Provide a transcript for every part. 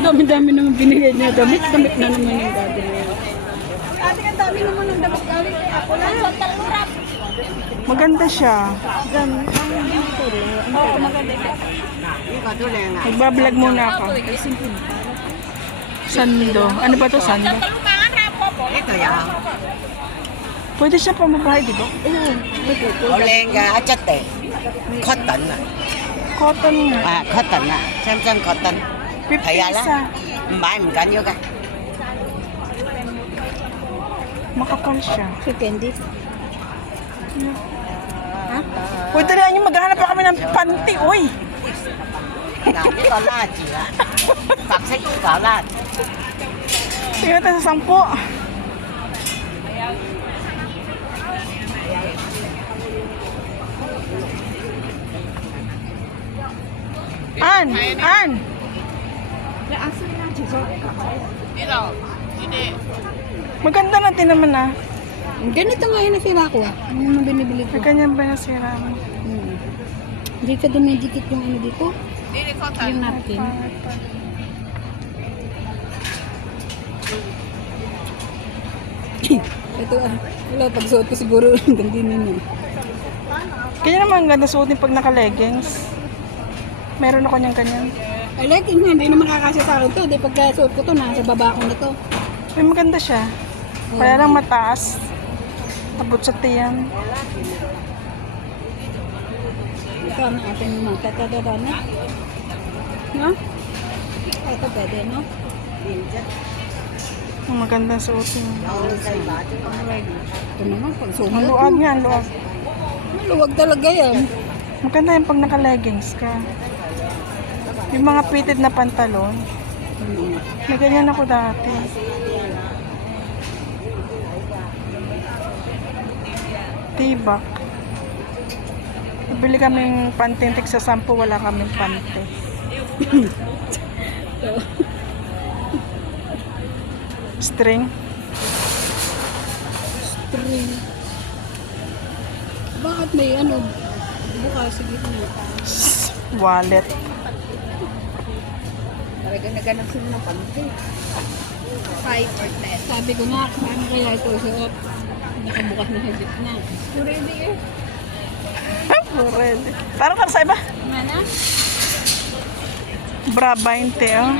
Dami-dami naman binigay niya. Damit na naman yung dati niya. Ate, ang dami naman ng damit galing kay ako lang. Maganda siya. Oo, maganda. Magbablog muna ako. Sando. Ano ba to, sando? Ito yan. Pwede siya pamabahay, di ba? Olenga achate. Cotton na. Cotton nga. Ah, cotton na. Samsung cotton. 50 Kaya isa. lang. Mbay mo kanyo ka. Makapal siya. Si Candy. Pwede rin yung maghanap pa kami ng panty, uy. Nabi ko lahat siya. Paksay ko lahat. Tingnan tayo sa 10. An! Maganda natin naman ah. Ganito nga yung nasira ko. Ano naman binibili ko? May kanyang ba nasira mo? Hindi ka dumidikit yung ano dito? Yung napkin. Ito wala, pag suot ko siguro hanggang din yun. Kanya naman ang ganda suotin pag naka-leggings. Meron ako niyang Ay, like, hindi naman kakasya sa akin to. Di pagka suot ko to, nasa baba ko na to. May maganda siya. Kaya lang mataas. Abot sa tiyan. Ito ang ating mga tatadada na. No? Ito pwede, no? Ang magandang suotin. Ito naman, pag Ang sumat. luwag niya, ang luwag. Maluwag talaga yan. Maganda yung pag naka-leggings ka. Yung mga fitted na pantalon. May ganyan ako dati. Tibak. Bili kaming pantintik sa 10, wala kaming pante. String. String. Bakit may ano? Bukas sa gitna. Wallet. Talaga naganap sila ng panty. 5 or 10. Sabi ko nga, paano kaya ito suot? Nakabukas na sa gitna. Ready eh. Already. Parang para sa iba. Mana? Bra 20, oh.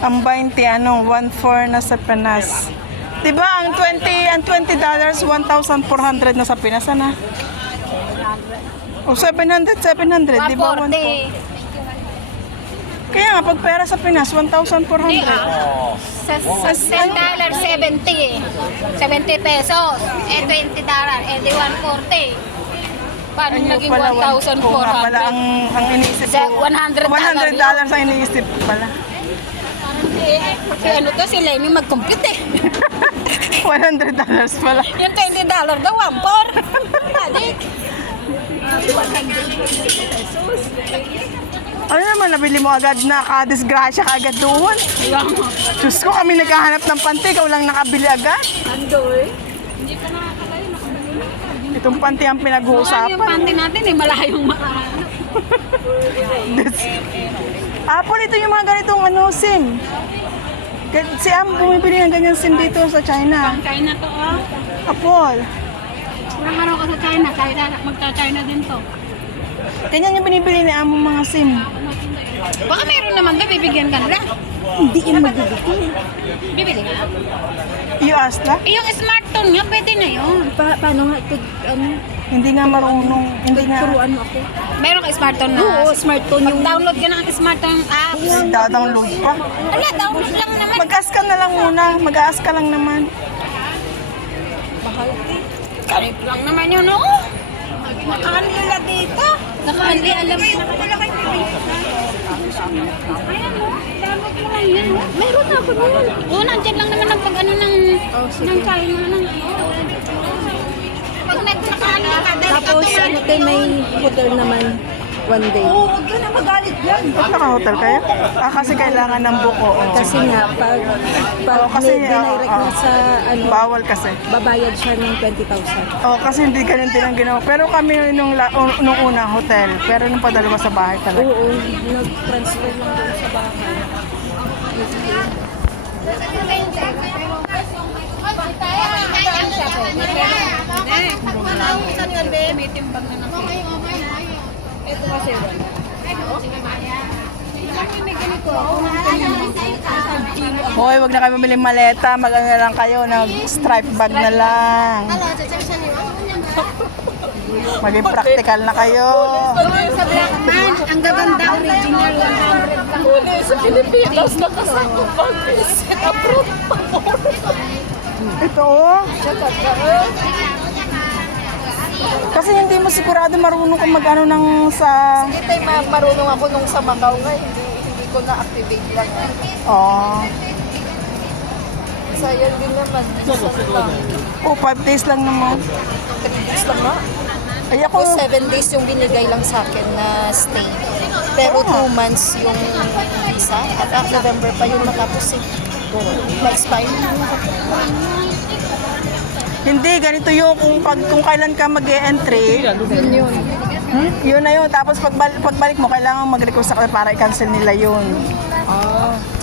Ang 20, ano, 1.4 na sa Pinas. Diba, ang $20, 1,400 na sa Pinas, ano? O, 700, diba? 1.4. Kaya nga, pag pera sa Pinas, 1,400. Sa $10, 70 pesos. Eh, $20, eh, di 140. Paano Ayun naging pala, oo nga pala, 1,400? ang iniisip ko. $100 $100 ang iniisip ko pala. Kasi ano to, si Lenny mag-compute eh. $100 pala. Yung $20 daw, 1,400. Adik. Ano naman, nabili mo agad na ka-disgrasya ka agad doon. Diyos ko, kami naghahanap ng panty, ikaw lang nakabili agad. Andoy. Itong panty ang Yung pinag-uusapan. panty natin eh, malayong makahanap. Apple, ito yung mga ganitong ano, SIM. Si Am bumibili ng ganyan SIM dito sa China. China to oh. Apple. Walang araw ka sa China, magta-China din to. Ganyan yung binibili ni Am mga SIM. Baka meron naman daw, bibigyan ka nila. Hindi yung magbibigay. Bibili ka. US na? Eh, yung smartphone nga, pwede na yun. Paano nga ito, ano, Hindi nga marunong. Hindi nga. turuan mo ako. Meron ka smartphone na. Oo, smartphone yung... Mag-download ka ng smartphone apps. Download pa. Wala, download lang naman. Mag-ask ka na lang muna. Mag-ask ka lang naman. Karip lang naman yun, oo. Naka-unlila dito. Naka-unli, alam mo. Ayan mo, download mo lang yan. oh. Mayroon na ako nun. Oo, nandyan lang naman ang pag-ano ng China. Pag naka-unli ka, dahil Tapos, ano tayo, may footer naman. 1 day. Oo, huwag ka na magalit yan. Ba't naka-hotel kayo? Kasi kailangan ng buko. Oo. Kasi nga, pag Oo, kasi, dinirect oo. mo sa ano, Bawal kasi. babayad siya ng 20,000. Oo, kasi hindi ganun din ang ginawa. Pero kami nung una, hotel. Pero nung padalawa sa bahay talaga. Oo, nag-transfer lang doon sa bahay. Hoy, wag na kayo bumili maleta. Mag-ano na lang kayo, nag-stripe bag na lang. Maging practical na kayo. Sa Blackman, ang gaganda original 100 lang. Uli sa Pilipinas, nakasama pang visit abroad pa. Ito oh. Kasi hindi mo sigurado marunong kung mag-ano ng sa... Hindi marunong ako nung sa Macau nga, hindi ko na-activate lang. Oh. Sayang din naman. Oh, 5 days lang naman. 3 days lang nga. Ay Ako ako, 7 days yung binigay lang sa akin na stay. Pero 2 months yung visa. At November pa yung matapos eh. Ma-expire. hindi, ganito yun. Kung kailan ka mag-e-entry, yun na yun. Tapos pagbalik mo, kailangan mag-request ako para i-cancel nila yun.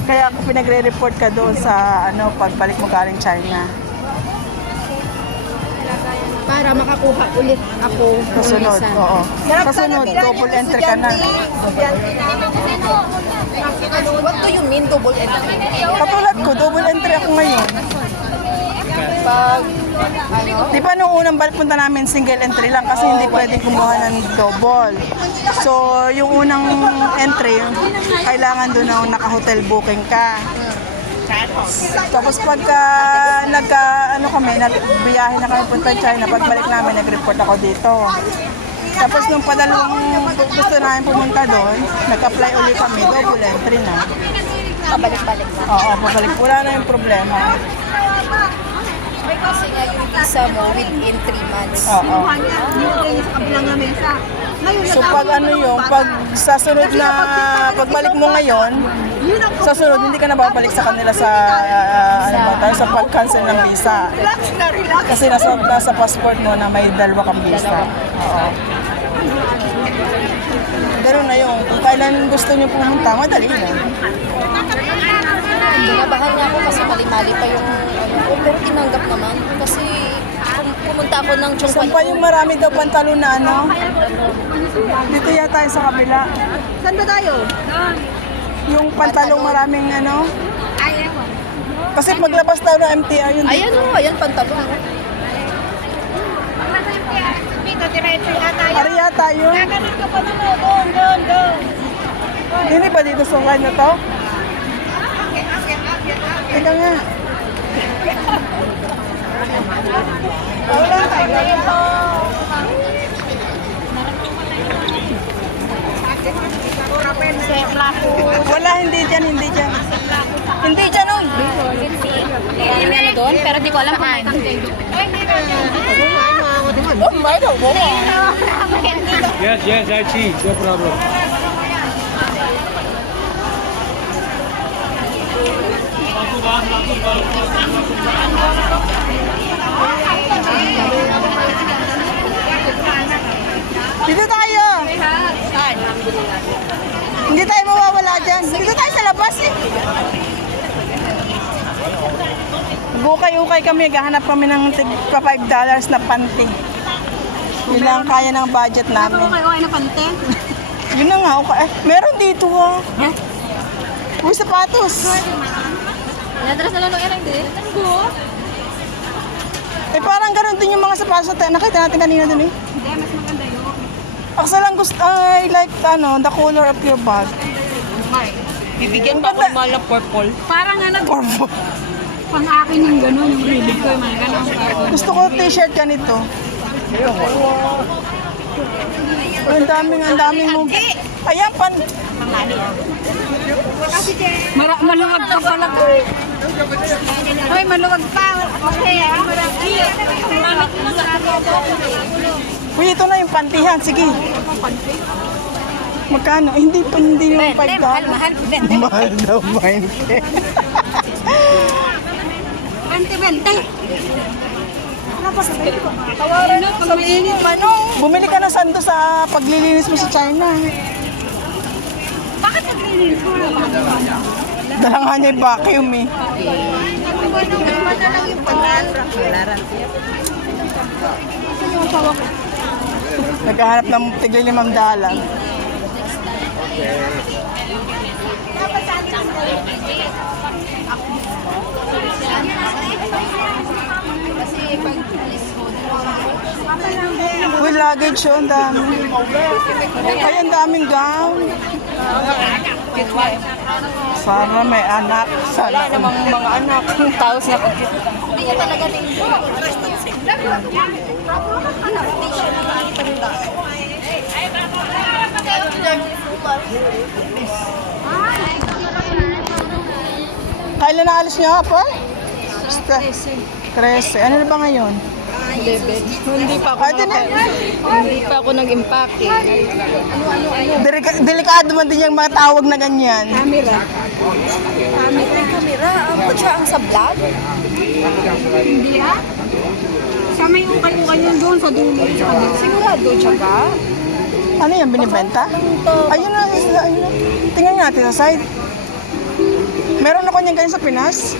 Kaya ako pinagre-report ka doon sa pagbalik mo galing China. Para makakuha ulit ako. Kasunod, oo. Kasunod, double entry ka na. What do you mean double entry? Katulad ko, double entry ako ngayon. Pag Di ba nung unang balik punta namin, single entry lang kasi hindi pwedeng kumuha ng double. So, yung unang entry, kailangan doon na naka-hotel booking ka. Tapos pagka biyahe na kami punta China, pagbalik namin, nag-report ako dito. Tapos nung padalawang gusto namin pumunta doon, nag-apply ulit kami, double entry na. pabalik-balik na. Oo, pabalik. Wala na yung problema. Kasi nga yung visa mo within 3 months. Oo. Sa kabilang lamesa. Ngayon, So pag pag sa sunod na pagbalik mo ngayon, sa sunod hindi ka na babalik sa kanila sa sa pag-cancel ng visa. Kasi nasa passport mo na may dalawa kang visa. Oo. Ganun na yung kung kailan gusto niyo pumunta, madali na. Binabahan niya ako kasi mali-mali pa yung pero tinanggap naman kasi pumunta ako ng Saan Chongqing. pa yung marami daw pantalo na Dito yata yung sa kabila. Saan ba tayo? Yung pantalong maraming Kasi paglabas daw ng MTR yun. Ayan o, ayan pantalon. Ari yata yun. Hindi ba dito sa line na to? Teka nga. Wala, hindi dyan. Hindi dyan, oy. May ano doon, pero di ko alam kung may Yes, I see. No problem. Dito tayo. Hindi tayo mawawala dyan. Dito tayo sa labas eh. Bukay-ukay kami. Gahanap kami ng tig-$5 na panty. Yun lang kaya ng budget namin. Okay na pante. Yun na nga. Okay. Meron dito Uy, sapatos. Nadras na lang ng erang din. Parang ganun din yung mga sapatos na nakita natin kanina dun eh. Hindi, mas maganda yun. Actually lang gusto, I like the color of your bag. Bibigyan pa ako ng mga purple. Parang Purple. pang akin yung gano'n, yung ribig ko, yung mga gano'n. Gusto ko t-shirt ganito. Ang daming mo. Ayan, Maluwag ka pala to. Hoy, maluwag pa. Okay, Uy, ito na yung pantihan. Sige. Magkano? Hindi yung 5 mahal, mahal. Mahal daw 20. 20. Tawaran na, sabihin manong. Bumili ka ng sando sa paglilinis mo sa China. Bakit naglilinis ko? Dala nga niya yung vacuum eh. Iwan na lang yung pag-alra. Naghahanap ng tigli 5 dalang. Uy, luggage yun, ang dami. Ay, ang daming gown. Sana may anak. Sana Namang mga anak, tapos na hindi niya talaga Kailan na alis niyo, Apple? 13. Ano na ba ngayon? Hindi pa ako hindi pa ako nag-impake. Delikado man din yung mga tawag na ganyan. Camera, ang siya ang sa vlog. Hindi ha? Sa may ukay-ukay yun doon sa dulo. Sigurado siya ka? Ano yan, binibenta? Ayun na, ayun na. Tingnan nga natin sa side. Meron ako niyan ganyan sa Pinas.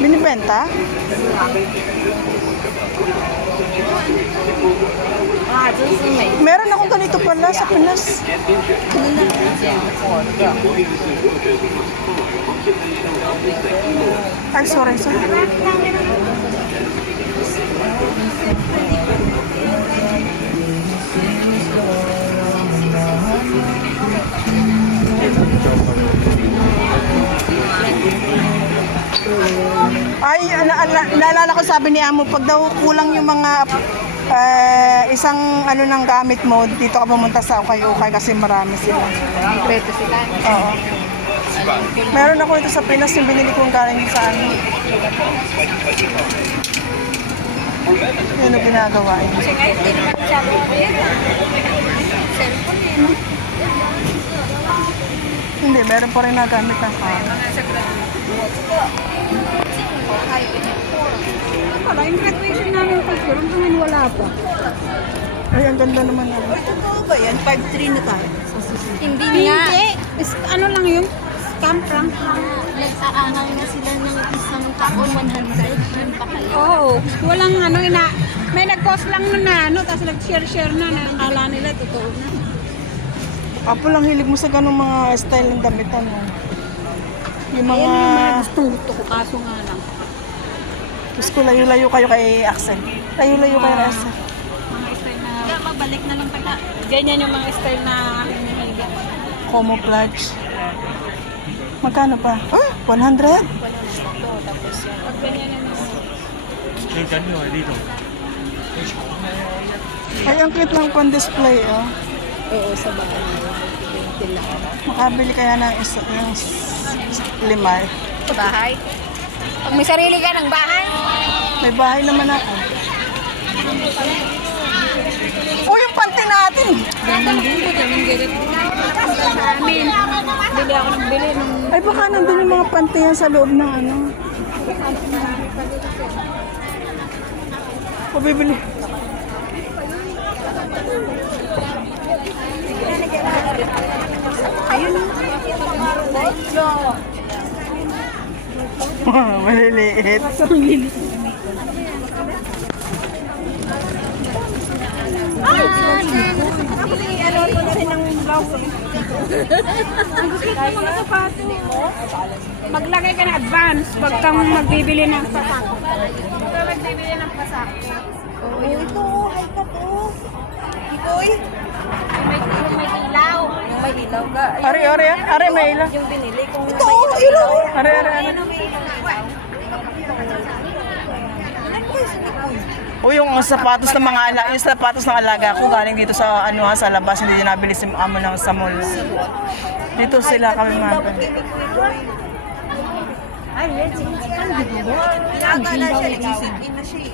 Binibenta? Meron akong ganito pala sa Pinas. Ay, sorry. Ay, naalala ko sabi ni Amo, pag daw kulang yung mga isang ano ng gamit mo, dito ka pumunta sa ukay-ukay kasi marami sila. Kompleto sila. Oo. Meron ako ito sa Pinas, yung binili kong galing sa ano. Yun ang ginagawa yun. Hindi, meron pa rin nagamit ng kama. Wala, yung graduation namin picture, hanggang wala pa. Ay, ang ganda naman yun. Totoo ba yan? 5'3 na tayo. Hindi nga. Ano lang yun? Scam prank lang. Nag-aangal nga sila ng isang taon, 100. Yun pa kayo. Oo. Walang ano, may nag-post lang nun na ano, tapos nag-share na akala nila totoo na. Apo lang hilig mo sa ganung mga style ng damit ano. Yung mga... Ayan yung mga gustong gusto ko, kaso nga lang. Gusto ko layo-layo kayo kay Axel. Layo-layo kayo kay Axel. Mga style na... Mabalik na lang pala. Ganyan yung mga style na aking niliga. Camouflage. Magkano pa? 100? Pag ganyan na Ay, ang cute ng pan-display, oh. Oo, sa bahay. Makabili kaya ng isa, ng 5. Sa bahay? Pag may sarili ka ng bahay? May bahay naman ako. Oh, yung panty natin! Amin. Bili ako ng bili nung... Ay, baka nandun yung mga panty yan sa loob ng ano. O, bibili. Ayun. Maliliit. Ang gusto ko mga sapato. Maglagay ka na advance pag kang magbibili ng pasak. Pag magbibili ng pasak. Oh, ito, ay ka po. Ikoy. May ilaw. Yung may ilaw ka. Ay, Are, may ilan. yung binili kong ito, ilaw. Are. O yung sapatos ng mga yung sapatos ng alaga ko galing dito sa ano sa labas, hindi din nabili si amo ng sa mall. Dito sila kami mabili. Ay, let's see. Kailangan na siya, nagsisig in na siya.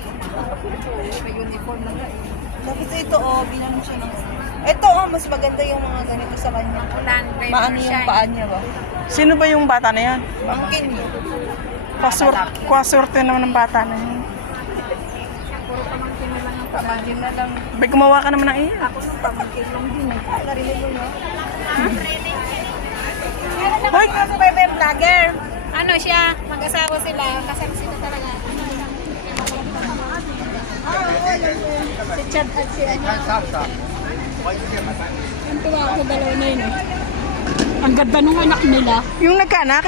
May uniform na nga eh. Tapos ito, ginanong siya ng... Ito, mas maganda yung mga ganito sa kanya. Maano yung paa niya ba? Sino ba yung bata na yan? Mangkin niya. Kwaswerte naman ng bata na yan. Pamangkin na lang. Bay, gumawa ka naman ng iya. Ako nung pamangkin lang din. Narinig mo, no? Hoy! Sa Viber Vlogger. Ano siya, mag-asawa sila, kasal sila talaga. Si Chad at si ano. Ang tuwa ako dalawa na yun eh. Ang ganda nung anak nila. Yung nagkaanak,